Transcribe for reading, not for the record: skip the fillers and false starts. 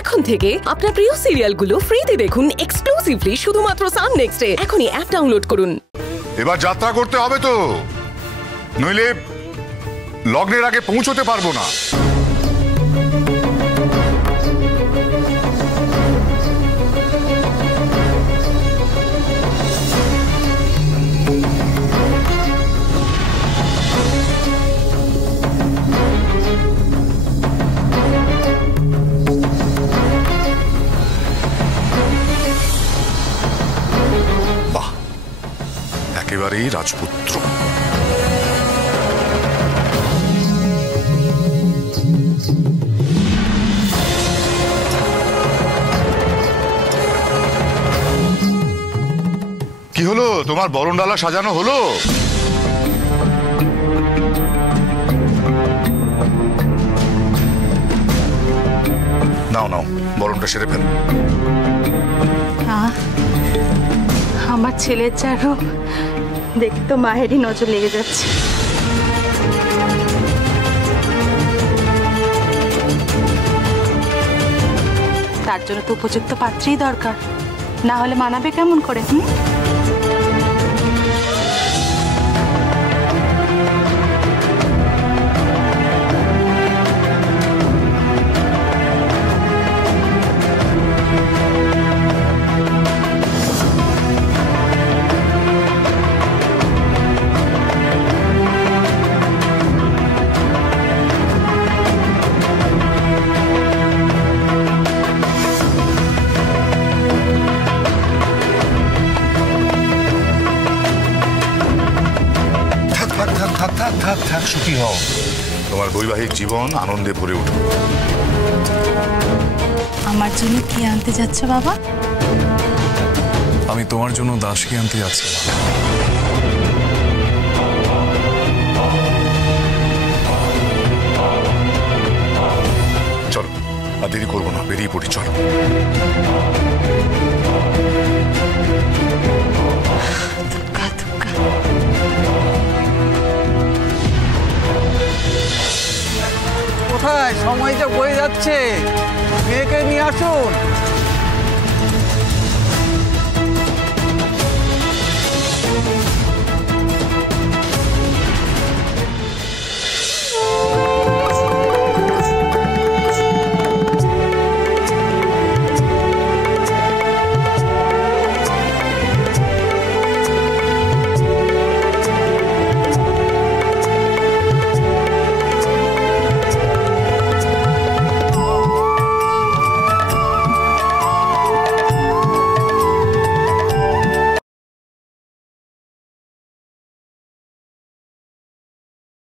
এখন থেকে আপনার প্রিয় সিরিয়ালগুলো ফ্রিতে দেখুন এক্সক্লুসিভলি শুধুমাত্র সান নেক্সটে। এখনই অ্যাপ ডাউনলোড করুন। এবার যাত্রা করতে হবে তো, নইলে লগ্নের আগে পৌঁছতে পারবো না। বাহ, একেবারেই রাজপুত্র। কি হলো, তোমার বরণডালা সাজানো হলো? নাও নাও, বরণটা সেরে ফেল। আমার ছেলের যা রূপ দেখে তো মায়েরই নজর লেগে যাচ্ছে। তার জন্য তো উপযুক্ত পাত্রই দরকার, না হলে মানাবে কেমন করে? থাক, সুখী হও। তোমার বৈবাহিক জীবন আনন্দে ভরে উঠুক। আমার জন্য কি আনতে যাচ্ছ বাবা? আমি তোমার জন্য দাসকে আনতে যাচ্ছি। চলো, আর দেরি করবো না, বেরিয়ে পড়ি, চলো। কোথায়? সময় তো বয়ে যাচ্ছে, মেয়েকে নিয়ে আসুন।